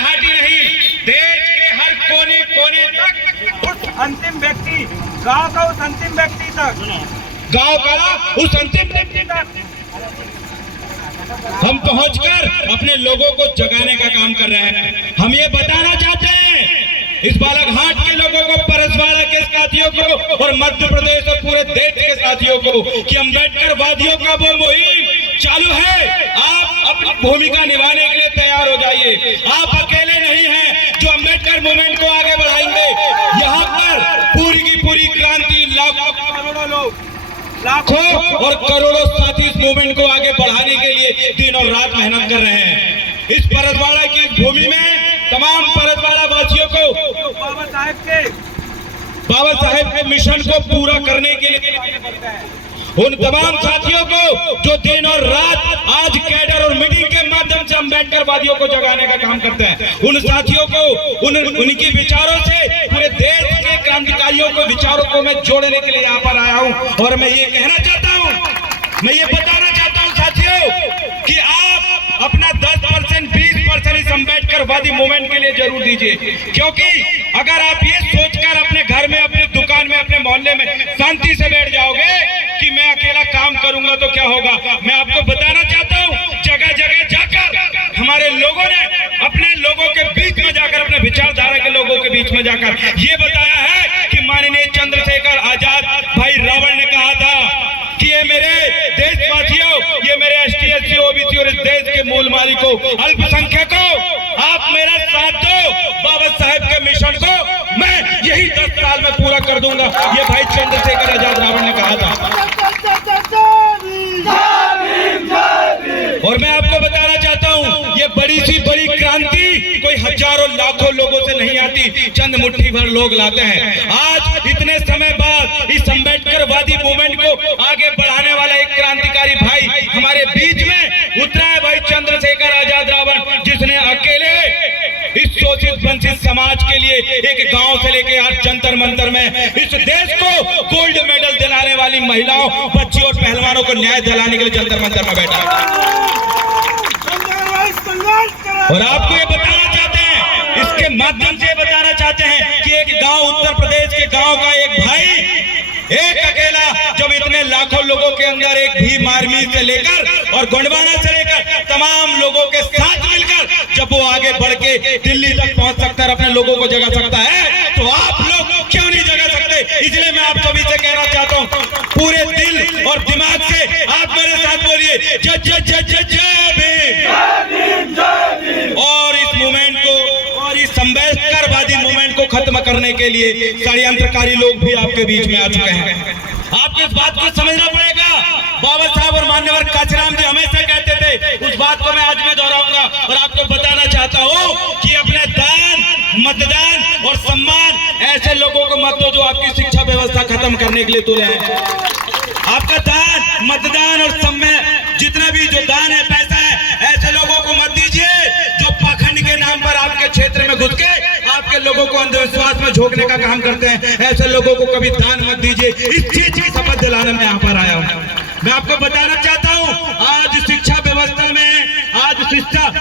घाटी नहीं, देश के हर कोने कोने तक उस अंतिम व्यक्ति, गांव का उस अंतिम व्यक्ति तक, गांव का उस अंतिम व्यक्ति तक हम पहुंचकर अपने लोगों को जगाने का काम कर रहे हैं। हम ये बताना चाहते हैं इस बालाघाट के लोगों को, परसवाड़ा के साथियों को और मध्य प्रदेश और पूरे देश के साथियों को कि अम्बेडकर वादियों का वो मुहिम चालू है। आप अपनी भूमिका निभाने के लिए तैयार हो जाइए। आप अकेले नहीं हैं जो अम्बेडकर मूवमेंट को आगे बढ़ाएंगे। यहाँ पर पूरी की पूरी क्रांति, लाखों और करोड़ों साथी इस मूवमेंट को आगे बढ़ाने के लिए दिन और रात मेहनत कर रहे हैं। इस परसवाड़ा की भूमि में तमाम परसवाड़ा वासियों को बाबा साहेब के मिशन को पूरा करने के लिए उन तमाम साथियों को जो दिन और रात आज कैडर और मीटिंग के माध्यम से अम्बेडकर वादियों को जगाने का काम करते हैं, उन साथियों को उनके विचारों से पूरे देश के क्रांतिकारियों को विचारों को मैं जोड़ने के लिए यहाँ पर आया हूँ। और मैं ये कहना चाहता हूँ, मैं ये बताना चाहता हूँ साथियों कि आप अपना 10% 20% इस अम्बेडकर वादी मूवमेंट के लिए जरूर दीजिए, क्योंकि अगर आप ये सोचकर अपने घर में, अपनी दुकान में, अपने मोहल्ले में शांति से बैठ जाओगे कि मैं अकेला काम करूंगा तो क्या होगा। मैं आपको बताना चाहता हूँ, जगह जगह जाकर हमारे लोगों ने अपने लोगों के बीच में जाकर, अपने विचारधारा के लोगों के बीच में जाकर ये बताया है कि माननीय चंद्रशेखर आजाद भाई रावण ने कहा था कि ये मेरे देशवासियों, ये मेरे ST SC OBC और इस देश के मूल मालिकों, अल्पसंख्यकों, आप मेरा साथ दो। बाबा साहेब के मिशन को मैं यही 10 साल में पूरा कर दूंगा, ये भाई चंद्रशेखर आजाद रावण ने कहा था। और मैं आपको बताना चाहता हूँ, ये बड़ी सी बड़ी क्रांति कोई हजारों लाखों लोगों से नहीं आती, चंद मुट्ठी भर लोग लाते हैं। आज इतने समय बाद इस अम्बेडकर वादी मूवमेंट को आगे बढ़ाने वाला एक क्रांतिकारी भाई हमारे बीच में उतरा है, भाई चंद्रशेखर आजाद रावण, जिसने अकेले इस शोषित वंचित समाज के लिए एक गांव से लेकर आज जंतर मंतर में इस देश को गोल्ड मेडल दिलाने वाली महिलाओं, बच्चियों और पहलवानों को न्याय दिलाने के लिए जंतर मंतर में बैठा है। और आपको ये बताना चाहते हैं, इसके माध्यम से बताना चाहते हैं कि एक गांव, उत्तर प्रदेश के गांव का एक भाई, एक अकेला, जब इतने लाखों लोगों के अंदर एक भीम आर्मी से लेकर और गोंडवाना से लेकर तमाम लोगों के साथ मिलकर जब वो आगे बढ़ के दिल्ली तक पहुंच सकता है, अपने लोगों को जगा सकता है, तो आप लोग क्यों नहीं जगा सकते। इसलिए मैं आप सभी से कहना चाहता हूँ, पूरे दिल और दिमाग से आप मेरे साथ बोलिए, जय जय जय जय जय भीम। और इस मूवमेंट को और इस अम्बेडकरवादी मूवमेंट को खत्म करने के लिए षड्यंत्रकारी लोग भी आपके बीच में आ चुके हैं। आपको इस बात को समझना पड़ेगा। बाबा साहब और मान्यवर कांचीराम जी हमेशा कहते थे, उस बात को मैं आज भी दोहराऊंगा और आपको बताना चाहता हूँ कि अपने दान, मतदान और सम्मान ऐसे लोगों को मत दो जो आपकी शिक्षा व्यवस्था खत्म करने के लिए तुले हैं। आपका दान, मतदान और सम्मान, जितना भी जो दान है, पैसा है, ऐसे लोगों को मत दीजिए जो पाखंड के नाम पर आपके क्षेत्र में घुस के आपके लोगों को अंधविश्वास में झोंकने का काम करते हैं। ऐसे लोगों को कभी दान मत दीजिए। इस चीज की शपथ दिलाने में यहाँ पर आया हूँ। मैं आपको बताना चाहता हूँ, आज शिक्षा व्यवस्था में, आज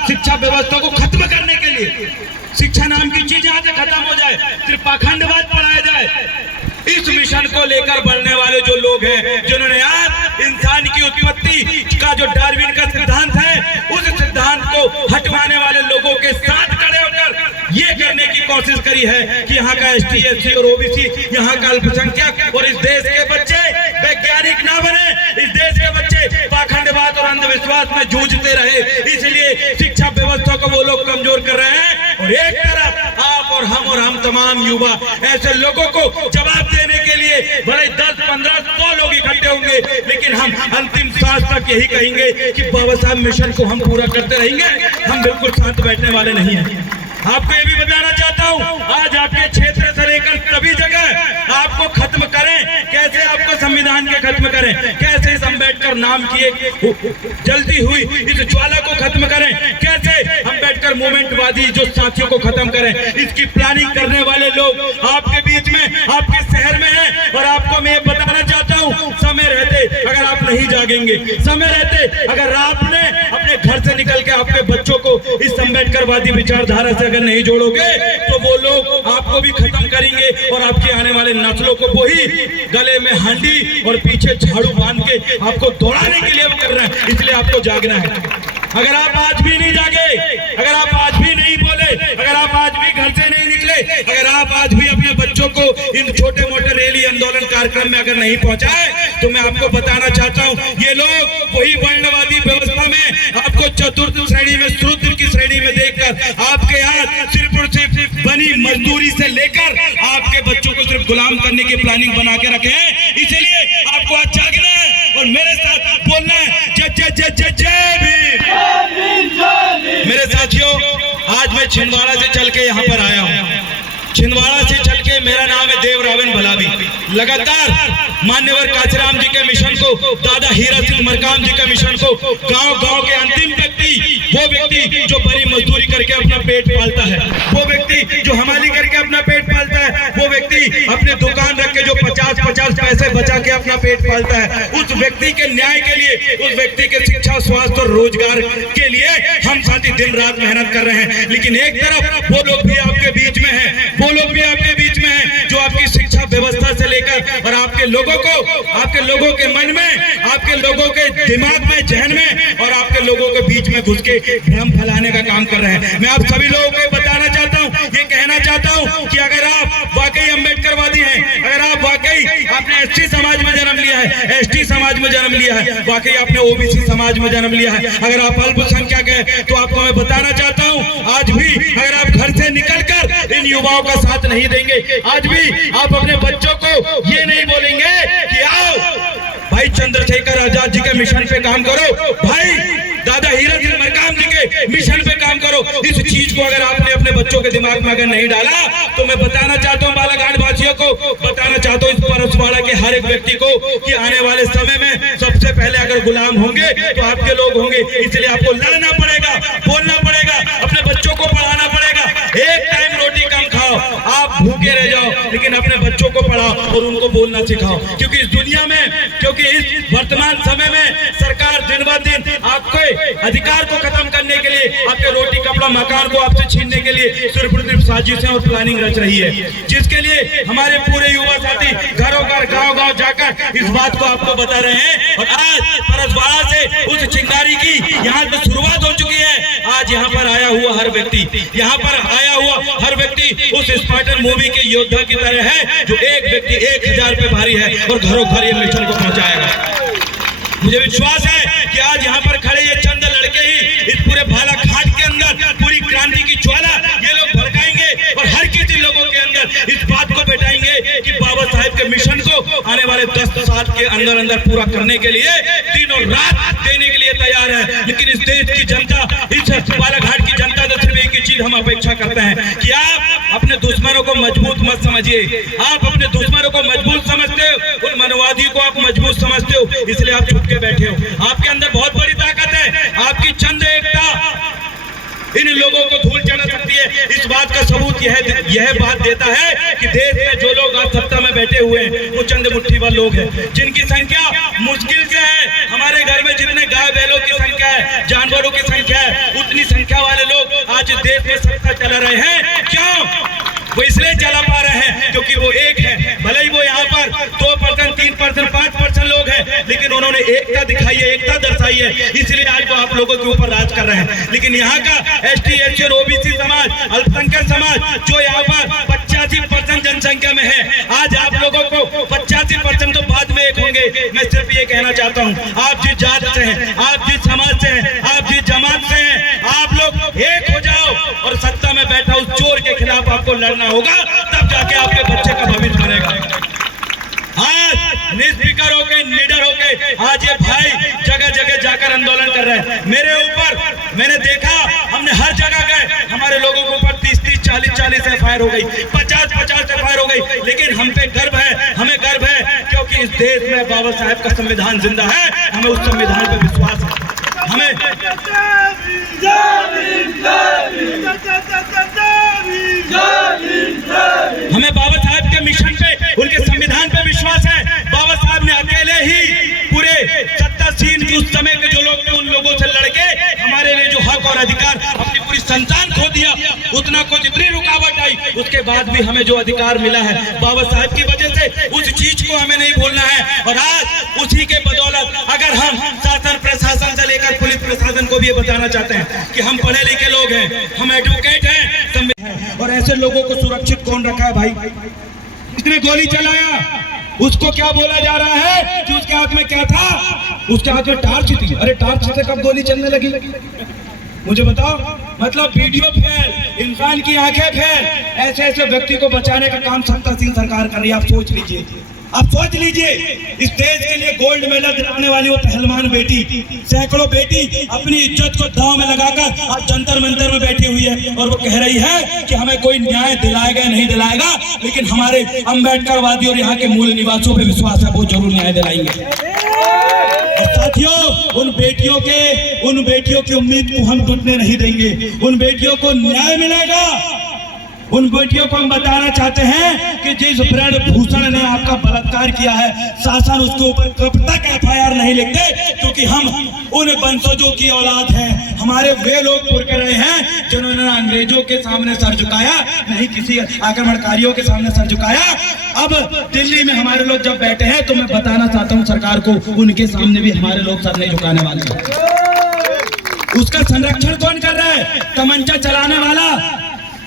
शिक्षा व्यवस्था को खत्म करने के लिए, शिक्षा नाम की चीज यहाँ से खत्म हो जाए, सिर्फ पाखंडवाद पढ़ाया जाए, इस मिशन को लेकर बढ़ने वाले जो लोग हैं, जिन्होंने आज इंसान की उत्पत्ति का जो डार्विन का सिद्धांत है, उस सिद्धांत को हटवाने वाले लोगों के साथ खड़े होकर ये करने की कोशिश करी है कि यहाँ का ST SC और OBC, यहाँ का अल्पसंख्यक और इस देश के बच्चे वैज्ञानिक ना बने, इस देश के बच्चे पाखंडवाद और अंधविश्वास में जूझते रहे। इसलिए शिक्षा व्यवस्था को वो लोग कमजोर कर रहे हैं और एक तरफ आप और हम तमाम युवा ऐसे लोगों को जवाब देने के लिए बड़े 10, 15, 100 लोग इकट्ठे होंगे, लेकिन हम अंतिम सांस तक यही कहेंगे कि बाबा साहब मिशन को हम पूरा करते रहेंगे। हम बिल्कुल शांत बैठने वाले नहीं हैं। आपको ये भी बताना चाहता हूँ, आपके क्षेत्र से लेकर सभी जगह आपको खत्म करें। कैसे आपको संविधान के खत्म करें, कैसे इस अम्बेडकर नाम की एक जलती हुई इस ज्वाला को खत्म करें, कैसे अम्बेडकर मूवमेंटवादी जो साथियों को खत्म करें। इसकी प्लानिंग करने वाले लोग आपके बीच में, आपके शहर में हैं। और आपको मैं ये बताना चाहता हूँ, समय रहते अगर आप नहीं जागेंगे, समय रहते अगर आपने अपने घर से निकल के आपके बच्चों को इस अम्बेडकरवादी विचारधारा से अगर नहीं जोड़ोगे, तो वो लोग आपको भी खत्म करेंगे और आपके आने वाले नस्लों को वही गले में हांडी और पीछे झाड़ू बांध के आपको दौड़ाने के लिए कर रहे हैं। इसलिए आपको जागना है। अगर आप आज भी नहीं जागे, अगर आप आज भी नहीं बोले, अगर आप आज भी घर से नहीं निकले, अगर आप आज भी अपने बच्चों को इन छोटे मोटे रैली आंदोलन कार्यक्रम में अगर नहीं पहुंचाए, तो मैं आपको बताना चाहता हूं, ये लोग वही वर्णवादी व्यवस्था में आपको चतुर्थ श्रेणी में, शूद्र की श्रेणी में देखकर आपके यहाँ सिर्फ और सिर्फ बनी मजदूरी से लेकर आपके बच्चों को सिर्फ गुलाम करने की प्लानिंग बना के रखे हैं। इसलिए आपको आज जागना है और मेरे साथ बोलना है, जय जय जय जय जय भीम। मेरे साथियों, आज मैं छिंदवाड़ा से चल के यहाँ पर आया हूँ। छिंदवाड़ा से चल के, मेरा नाम है देव रावण भलावी। लगातार मान्यवर काशीराम जी के मिशन को, दादा हीरा सिंह मरकाम जी के मिशन को, गांव-गांव के अंतिम व्यक्ति, वो व्यक्ति जो बड़ी मजदूरी करके अपना पेट पालता है, वो व्यक्ति जो हमाली करके अपना पेट पालता है, वो व्यक्ति अपने दुकान रख के जो 50-50 पैसे बचा के अपना पेट पालता है, उस व्यक्ति के न्याय के लिए, उस व्यक्ति के शिक्षा, स्वास्थ्य और रोजगार के लिए हम साथी दिन रात मेहनत कर रहे हैं। लेकिन एक तरफ वो लोग भी आपके बीच में हैं, वो लोग भी आपके बीच में हैं जो आपकी शिक्षा व्यवस्था से लेकर और आपके लोगों को, आपके लोगों के मन में, आपके लोगों के दिमाग में, जहन में और आपके लोगों के बीच में घुस के भ्रम फैलाने का काम कर रहे हैं। मैं आप सभी लोगों को बताना चाहता हूं, ये कहना चाहता हूं कि अगर आप वाकई अम्बेडकरवादी हैं, अगर आप वाकई आपने एसटी समाज में जन्म लिया है, एसटी समाज में जन्म लिया है, वाकई आपने ओबीसी समाज में जन्म लिया है, अगर आप अल्पसंख्यक हैं, तो आपको मैं बताना चाहता हूं, आज भी अगर आप घर से निकलकर इन युवाओं का साथ नहीं देंगे, आज भी आप अपने बच्चों को ये नहीं बोलेंगे कि आओ भाई चंद्रशेखर आजाद जी के मिशन पे काम करो, भाई दादा हीरा सिंह मरकाम जी के मिशन पे काम करो। इस चीज को अगर आपने अपने बच्चों के दिमाग में अगर नहीं डाला, तो मैं बताना चाहता हूँ बालाघाट वासियों को, बताना चाहता हूँ इस परसवाड़ा के हर एक व्यक्ति को कि आने वाले समय में सबसे पहले अगर गुलाम होंगे तो आपके लोग होंगे। इसलिए आपको लड़ना पड़ेगा, बोलना पड़ेगा, अपने बच्चों को पढ़ाना पड़ेगा। एक टाइम रोटी कम खाओ, आप भूखे रह जाओ, लेकिन अपने बच्चों को पढ़ाओ और उनको बोलना सिखाओ। क्योंकि इस दुनिया में, क्योंकि इस वर्तमान समय में सरकार दिन ब दिन आपके अधिकार को खत्म करने के लिए, आपके रोटी कपड़ा मकान को आपसे छीनने के लिए सिर्फ साजिशें और प्लानिंग रच रही है, जिसके लिए हमारे पूरे युवा साथी घरों घर, गांव-गांव जाकर इस बात को आपको बता रहे हैं। और आज परसवाड़ा से उस चिंगारी की यहाँ से शुरुआत हो चुकी है। आज यहाँ पर आया हुआ हर व्यक्ति, यहाँ पर आया हुआ हर व्यक्ति उस स्पार्टन मूवी के योद्धा की तरह है, जो एक व्यक्ति 1000 पे भारी है और घरों घर ये मिशन को पहुंचाएगा। मुझे विश्वास है कि आज यहाँ पर खड़े ये चंद लड़के ही इस पूरे बालाघाट के अंदर पूरी क्रांति की ज्वाला ये लोग भड़काएंगे और हर किसी लोगों के अंदर इस बात को बैठाएंगे कि बाबा साहेब के मिशन को आने वाले 10 साल के अंदर अंदर पूरा करने के लिए दिन और रात देने के लिए तैयार है। लेकिन इस देश की जनता, इस बालाघाट की जनता से सिर्फ एक ही चीज हम अपेक्षा करते हैं कि आप अपने दुश्मनों को मजबूत मत समझिए। आप अपने दुश्मनों को मजबूत समझते हो, उन मनवादी को आप मजबूत समझते हो, इसलिए आप चुप के बैठे हो। आपके अंदर बहुत बड़ी ताकत है, आपकी चंद एकता इन लोगों को धूल चढ़ा सकती है। इस बात का सबूत यह बात देता है कि देश में जो लोग आज सत्ता में बैठे हुए हैं वो चंद मुट्ठी भर लोग हैं, जिनकी संख्या मुश्किल से है। हमारे घर में जितने गाय बैलों की संख्या है, जानवरों की संख्या है, उतनी संख्या वाले लोग आज देश में सत्ता चला रहे हैं। क्यों? वो इसलिए चला पा रहे हैं क्योंकि वो एक है। भले ही वो यहाँ पर 2%, 3%, 5% लोग हैं, लेकिन उन्होंने एकता दिखाई है, एकता दर्शाई है, इसलिए आज वो आप लोगों के ऊपर राज कर रहे हैं। लेकिन यहाँ का ST, SC और OBC समाज, अल्पसंख्यक समाज जो यहाँ पर 85% जनसंख्या में है, आज आप लोगों को 85% तो बाद में एक होंगे। मैं सिर्फ ये कहना चाहता हूँ, आप जिस जात से हैं, आप जिस समाज से हैं, आप जिस जमात से हैं, आप लोग एक हो जाओ और सत्ता में बैठा उस चोर के खिलाफ आपको लड़ना होगा, तब जाके आपके बच्चे का भविष्य बनेगा। आज निष्फिकर होके, निडर होके आज ये भाई जगह जगह जाकर आंदोलन कर रहे हैं। मेरे ऊपर मैंने देखा, हमने हर जगह गए, हमारे लोगों के ऊपर 30-30, 40-40 FIR हो गई, 50-50 FIR हो गई। लेकिन हम पे गर्व है, हमें गर्व है, क्योंकि क्योंकि इस देश में बाबा साहेब का संविधान जिंदा है, हमें उस संविधान पर विश्वास है। हमें बाबा साहेब के मिशन पे, उनके संविधान पे विश्वास है। बाबा साहब ने अकेले ही पूरे सत्तासीन उस समय के जो लोग थे उन लोगों से लड़के हमारे लिए जो हक और अधिकार, अपनी पूरी संतान खो दिया, उतना को जितनी रुकावट आई, उसके बाद भी हमें जो अधिकार मिला है बाबा साहब की वजह से, उस चीज को हमें नहीं भूलना है। और आज उसी के बदौलत अगर हम शासन प्रशासन से लेकर पुलिस प्रशासन को भी ये बताना चाहते हैं कि हम पढ़े लिखे लोग हैं, हम एडवोकेट हैं, और ऐसे लोगों को सुरक्षित कौन रखा है भाई? इसने गोली चलाया, उसको क्या बोला जा रहा है कि उसके हाथ में क्या था? उसके हाथ में टार्च थी। अरे टार्च से कब गोली चलने लगी? मुझे बताओ। मतलब वीडियो फेल, इंसान की आंखें फेल, ऐसे ऐसे व्यक्ति को बचाने का काम सत्तासीन सरकार कर रही है। आप सोच लीजिए, आप सोच लीजिए, इस देश के लिए गोल्ड मेडल दिलाने वाली वो पहलवान बेटी, सैकड़ों बेटी अपनी इज्जत को दांव में लगाकर आज जंतर मंतर में बैठी हुई है, और वो कह रही है कि हमें कोई न्याय दिलाएगा नहीं दिलाएगा, लेकिन हमारे अम्बेडकरवादी और यहाँ के मूल निवासियों पे विश्वास है, वो जरूर न्याय दिलाएंगे। और साथियों, उन बेटियों की उम्मीद को हम टूटने नहीं देंगे। उन बेटियों को न्याय मिलेगा। उन बेटियों को हम बताना चाहते हैं कि जिस ब्रजभूषण ने आपका बलात्कार किया है, शासन उसके ऊपर कब तक FIR नहीं लिखते, क्योंकि हम उन वंशजों की औलाद हैं। हमारे वे लोग पुरके रहे हैं जिन्होंने अंग्रेजों के सामने सर झुकाया, नहीं किसी आक्रमणकारियों के सामने सर झुकाया। अब दिल्ली में हमारे लोग जब बैठे हैं तो मैं बताना चाहता हूँ सरकार को, उनके सामने भी हमारे लोग सर नहीं झुकाने वाले हैं। उसका संरक्षण कौन कर रहा है? तमंचा चलाने वाला,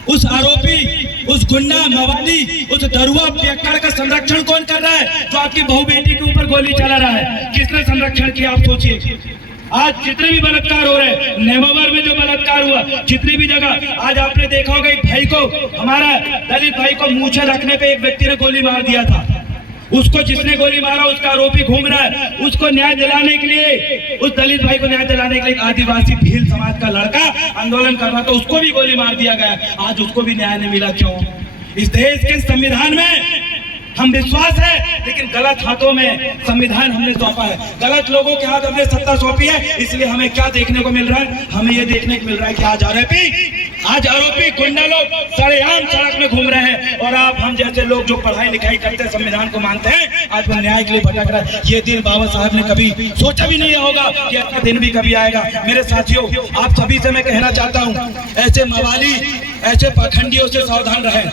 उस आरोपी, उस गुंडा मवाली, उस दरुआ पियक्कड़ का संरक्षण कौन कर रहा है जो आपकी बहू बेटी के ऊपर गोली चला रहा है? किसने संरक्षण किया? आप सोचिए। आज जितने भी बलात्कार हो रहे हैं, नेमावर में जो बलात्कार हुआ, जितनी भी जगह, आज आपने देखा होगा एक भाई को, हमारा दलित भाई को मूछे रखने पे एक व्यक्ति ने गोली मार दिया था। उसको जिसने गोली मारा उसका आरोपी घूम रहा है। उसको न्याय दिलाने के लिए, उस दलित भाई को न्याय दिलाने के लिए आदिवासी भील समाज का लड़का आंदोलन कर रहा था, उसको भी गोली मार दिया गया। आज उसको भी न्याय नहीं मिला। क्यों? इस देश के संविधान में हम विश्वास है, लेकिन गलत हाथों में संविधान हमने सौंपा है, गलत लोगों के हाथ हमने सत्ता सौंपी है। इसलिए हमें क्या देखने को मिल रहा है? हमें ये देखने को मिल रहा है कि आज आरोपी गुंडा लोग सरेआम सड़क में घूम रहे हैं, और आप हम जैसे लोग जो पढ़ाई लिखाई करते हैं, संविधान को मानते हैं, आज वो न्याय के लिए भटक रहा है। ये दिन बाबा साहब ने कभी सोचा भी नहीं होगा कि ऐसा दिन भी कभी आएगा। मेरे साथियों, आप सभी से मैं कहना चाहता हूँ, ऐसे मवाली, ऐसे पाखंडियों से सावधान रहें,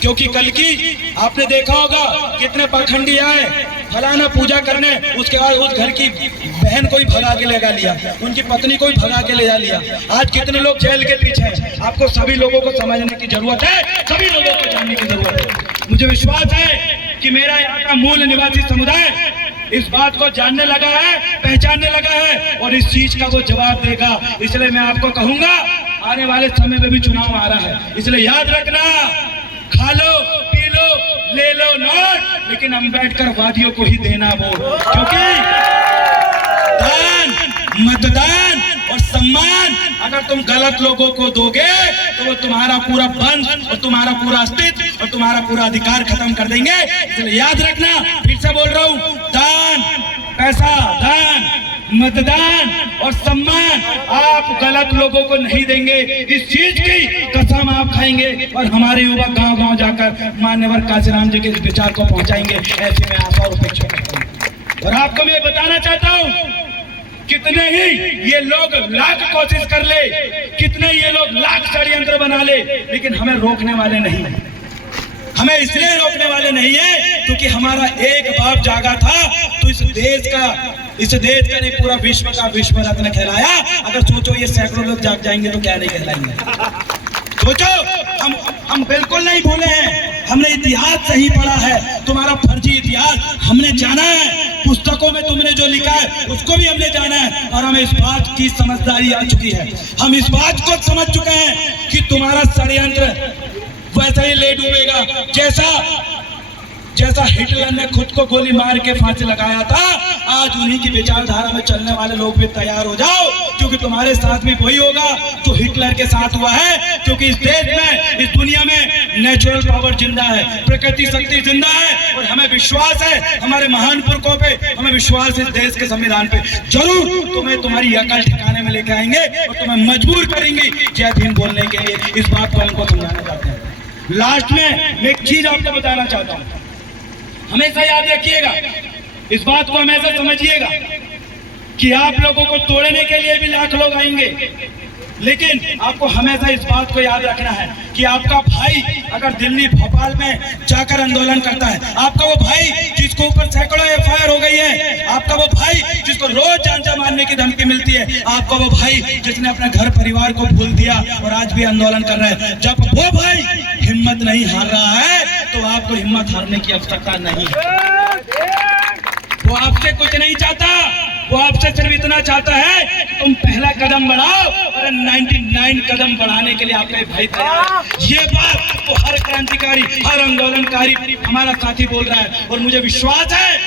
क्योंकि कल की आपने देखा होगा कितने पाखंडी आए फलाना पूजा करने, उसके बाद उस घर की बहन को ही भगा के ले जा लिया, उनकी पत्नी को ही भगा के ले जा लिया। आज कितने लोग जेल के पीछे हैं। आपको सभी लोगों को समझने की जरूरत है, सभी लोगों को जानने की जरूरत है। मुझे विश्वास है कि मेरा यहाँ का मूल निवासी समुदाय इस बात को जानने लगा है, पहचानने लगा है, और इस चीज का वो जवाब देगा। इसलिए मैं आपको कहूंगा, आने वाले समय में भी चुनाव आ रहा है, इसलिए याद रखना, खा लो, पी लो, ले लो नोट, लेकिन अम्बेडकरवादियों को ही देना वोट, क्योंकि दान, मतदान और सम्मान अगर तुम गलत लोगों को दोगे तो वो तुम्हारा पूरा वंश और तुम्हारा पूरा अस्तित्व और तुम्हारा पूरा अधिकार खत्म कर देंगे। इसलिए याद रखना, फिर से बोल रहा हूँ, दान, पैसा, दान, मतदान और सम्मान आप गलत लोगों को नहीं देंगे। इस चीज की कसम आप खाएंगे, और हमारे युवा गांव गांव जाकर मान्यवर काशीराम जी के इस विचार को पहुंचाएंगे। ऐसे में आशा और अपेक्षा करता हूं। और आपको मैं बताना चाहता हूं, कितने ही ये लोग लाख कोशिश कर ले, कितने ये लोग लाख षड्यंत्र बना ले, लेकिन हमें रोकने वाले नहीं है। हमें इसलिए रोकने वाले नहीं है क्योंकि हमारा एक बाप जागा था तो इस देश का नहीं पूरा विश्व का विश्व रत्न कहलाया। अगर सोचो ये सैकड़ों लोग जाग जाएंगे तो क्या नहीं कहलाएंगे। सोचो, हम बिल्कुल नहीं भूले हैं, हमने इतिहास सही पढ़ा है, तुम्हारा फर्जी इतिहास हमने जाना है, पुस्तकों में तुमने जो लिखा है उसको भी हमने जाना है, और हमें इस बात की समझदारी आ चुकी है। हम इस बात को समझ चुके हैं कि तुम्हारा षड्यंत्र वैसा ही ले डूबेगा जैसा हिटलर ने खुद को गोली मार के फांसी लगाया था। आज उन्हीं की विचारधारा में चलने वाले लोग भी तैयार हो जाओ, क्योंकि तुम्हारे साथ भी वही होगा जो हिटलर के साथ हुआ है। क्योंकि इस देश में, इस दुनिया में नेचुरल पावर जिंदा है, प्रकृति शक्ति जिंदा है और हमें विश्वास है हमारे महान पुरखों पे, हमें विश्वास है इस देश के संविधान पे। जरूर तुम्हें तुम्हारी अकल ठिकाने में लेके आएंगे और तुम्हें मजबूर करेंगे जय भीम बोलने के लिए। इस बात को हमको समझाना चाहते हैं। लास्ट में मैं एक चीज आपको बताना चाहता हूँ, हमेशा याद रखिएगा, इस बात को हमेशा समझिएगा कि आप लोगों को तोड़ने के लिए भी लाख लोग आएंगे, लेकिन आपको हमेशा इस बात को याद रखना है कि आपका भाई अगर दिल्ली भोपाल में जाकर आंदोलन करता है, आपका वो भाई जिसको ऊपर सैकड़ों एफआईआर हो गई है, आपका वो भाई जिसको रोज जान मारने की धमकी मिलती है, आपका वो भाई जिसने अपने घर परिवार को भूल दिया और आज भी आंदोलन कर रहा है, जब वो भाई हिम्मत नहीं हार रहा है तो आपको हिम्मत हारने की आवश्यकता नहीं है। वो आपसे कुछ नहीं चाहता, वो आपसे सिर्फ इतना चाहता है कि तुम पहला कदम बढ़ाओ और 99 कदम बढ़ाने के लिए आपका भाई तैयार है। ये बात तो हर क्रांतिकारी, हर आंदोलनकारी हमारा साथी बोल रहा है और मुझे विश्वास है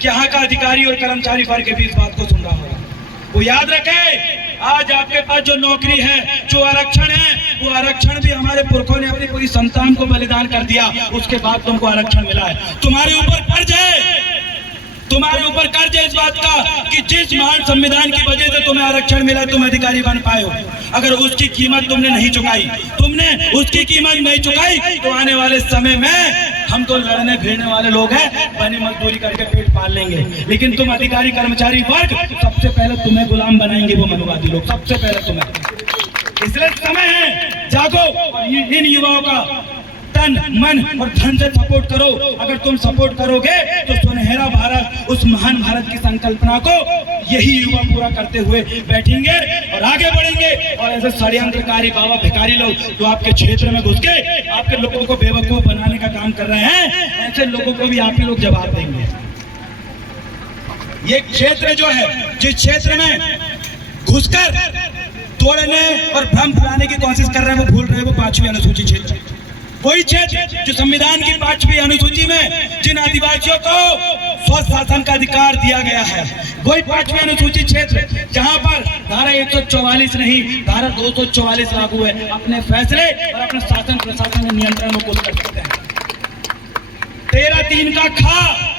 कि यहाँ का अधिकारी और कर्मचारी वर्ग भी इस बात को सुन रहा होगा। वो याद रखे, आज आपके पास जो नौकरी है, जो आरक्षण है, वो आरक्षण भी हमारे पुरखों ने अपनी पूरी संतान को बलिदान कर दिया, उसके बाद तुमको आरक्षण मिला है। तुम्हारे ऊपर कर्ज है, तुम्हारे ऊपर कर्ज है इस बात का कि जिस महान संविधान की वजह से तुम्हें आरक्षण मिला, तुम अधिकारी बन पाए हो, अगर उसकी कीमत तुमने नहीं चुकाई, तुमने उसकी कीमत नहीं चुकाई तो आने वाले समय में हम तो लड़ने भिड़ने वाले लोग हैं, बनी मजदूरी करके पेट पाल लेंगे, लेकिन तुम अधिकारी कर्मचारी वर्ग सबसे पहले तुम्हें गुलाम बनाएंगे वो मनुवादी लोग, सबसे पहले तुम्हें। इसलिए समय है, जागो, इन युवाओं का तन मन और धन से सपोर्ट करो। अगर तुम सपोर्ट करोगे तो सुनहरा भारत, उस महान भारत की संकल्पना को यही युवा पूरा करते हुए बैठेंगे और आगे बढ़ेंगे। और ऐसे षड्यंत्रकारी बाबा भिखारी लोग जो आपके क्षेत्र में घुस के आपके लोगों को बेवकूफ बनाने का काम कर रहे हैं, ऐसे लोगों को भी आप ही लोग जवाब देंगे। ये क्षेत्र जो है, जिस क्षेत्र में घुसकर तोड़ने और भ्रम फैलाने की कोशिश कर रहे हैं, वो भूल रहे हैं वो 5वीं अनुसूची क्षेत्र, वही क्षेत्र जो संविधान की 5वीं अनुसूची में जिन आदिवासियों को स्वशासन का अधिकार दिया गया है, वही 5वीं अनुसूची क्षेत्र जहां पर धारा 144 नहीं, धारा 244 लागू है। अपने फैसले और अपने शासन प्रशासन के नियंत्रण में कुछ कर सकते हैं। 13(3) का खा,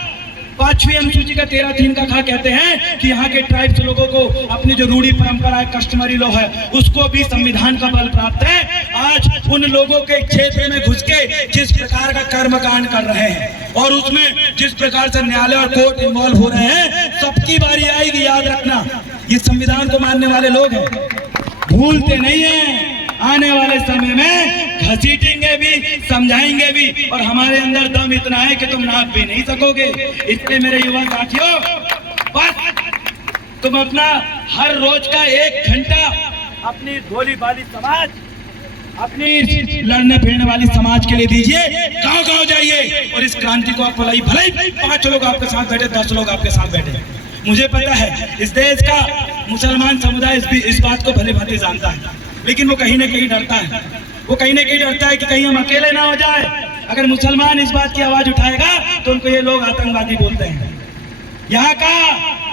5वीं अनुसूची का 13(3) का खा कहते हैं कि यहाँ के ट्राइब्स लोगों को अपनी जो रूढ़ी परंपरा है, कस्टमरी लॉ है, उसको भी संविधान का बल प्राप्त है। आज उन लोगों के क्षेत्र में घुस के जिस प्रकार का कर्मकांड कर रहे हैं और उसमें जिस प्रकार से न्यायालय और कोर्ट इन्वॉल्व हो रहे हैं, सबकी बारी आएगी, याद रखना। ये संविधान को मानने वाले लोग हैं, भूलते नहीं है। आने वाले समय में घसीटेंगे भी, समझाएंगे भी, और हमारे अंदर दम इतना है कि तुम नाप भी नहीं सकोगे। इसलिए मेरे युवा साथियों, बस तुम अपना हर रोज का 1 घंटा अपनी भोली भाली समाज, अपनी लड़ने फिरने वाली समाज के लिए दीजिए। गांव-गांव जाइए और इस क्रांति को आप भलाई 5 लोग आपके साथ बैठे, 10 लोग आपके साथ बैठे, मुझे पता है इस देश का मुसलमान समुदाय इस बात को भली भांति जानता है, लेकिन वो कहीं ना कहीं डरता है। वो कहीं ना कहीं डरता है कि कहीं हम अकेले ना हो जाए। अगर मुसलमान इस बात की आवाज उठाएगा तो उनको ये लोग आतंकवादी बोलते हैं। यहाँ का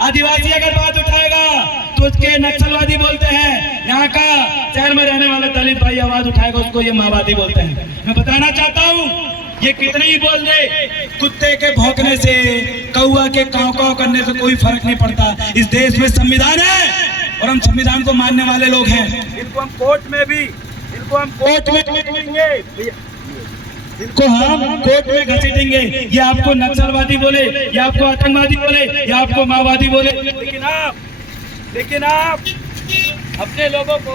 आदिवासी अगर बात उठाएगा तो उसके नक्सलवादी बोलते हैं। यहाँ का शहर में रहने वाला दलित भाई आवाज उठाएगा, उसको ये माओवादी बोलते हैं। मैं बताना चाहता हूँ, ये कितने ही बोल दे, कुत्ते के भौंकने से, कौआ के काव काव करने से कोई फर्क नहीं पड़ता। इस देश में संविधान है और हम संविधान को मानने वाले लोग हैं। इनको हम कोर्ट में भी, इनको हम कोर्ट में घसीटेंगे। ये आपको नक्सलवादी बोले, ये आपको आतंकवादी बोले, ये आपको माओवादी बोले, लेकिन आप अपने लोगों को,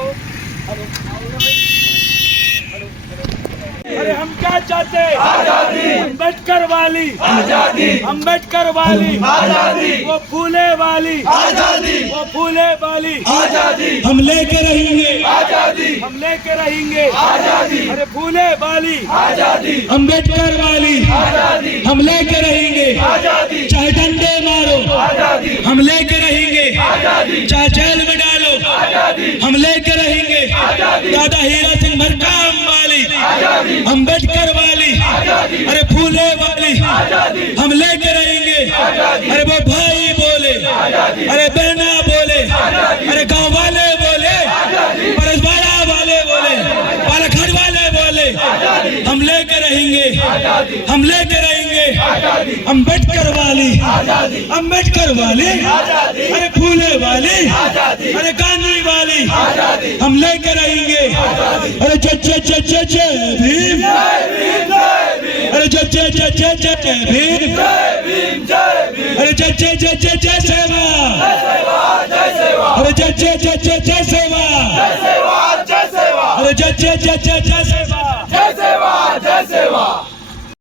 अरे हम क्या चाहते हैं? आजादी, अम्बेडकर वाली आजादी, अम्बेडकर वाली आजादी, वो फूले वाली आजादी, वो फूले वाली आजादी, हम लेके रहेंगे आजादी, हम लेके रहेंगे आजादी, अरे फूले वाली आजादी, अम्बेडकर वाली आजादी, हम लेके रहेंगे आजादी, चाहे डंडे मारो आजादी, हम लेके रहेंगे आजादी, चाहे जेल में डालो आजादी, हम लेके रहेंगे आजादी, दादा हीरा सिंह भरकाम वाली आजादी, अम्बेडकर वाली आजादी, अरे फूले वाली आजादी, हम लेके रहेंगे आजादी, अरे वो भाई बोले आजादी, अरे बहना बोले आजादी, अरे गांव वाले बोले आजादी, परसवाड़ा वाले बोले, बालाघाट वाले बोले हम लेकर रहेंगे, हम लेकर रहेंगे अम्बेडकर वाली, अम्बेडकर वाली, अरे फूले वाली, अरे गांधी वाली, हम लेकर रहेंगे। अरे जय जय जय जय जय भीम, अरे जय जय जय जय जय भीम, अरे जय जय जय जय जय सेवा, अरे जय जय जय जय जय सेवा, अरे जय जय जय जय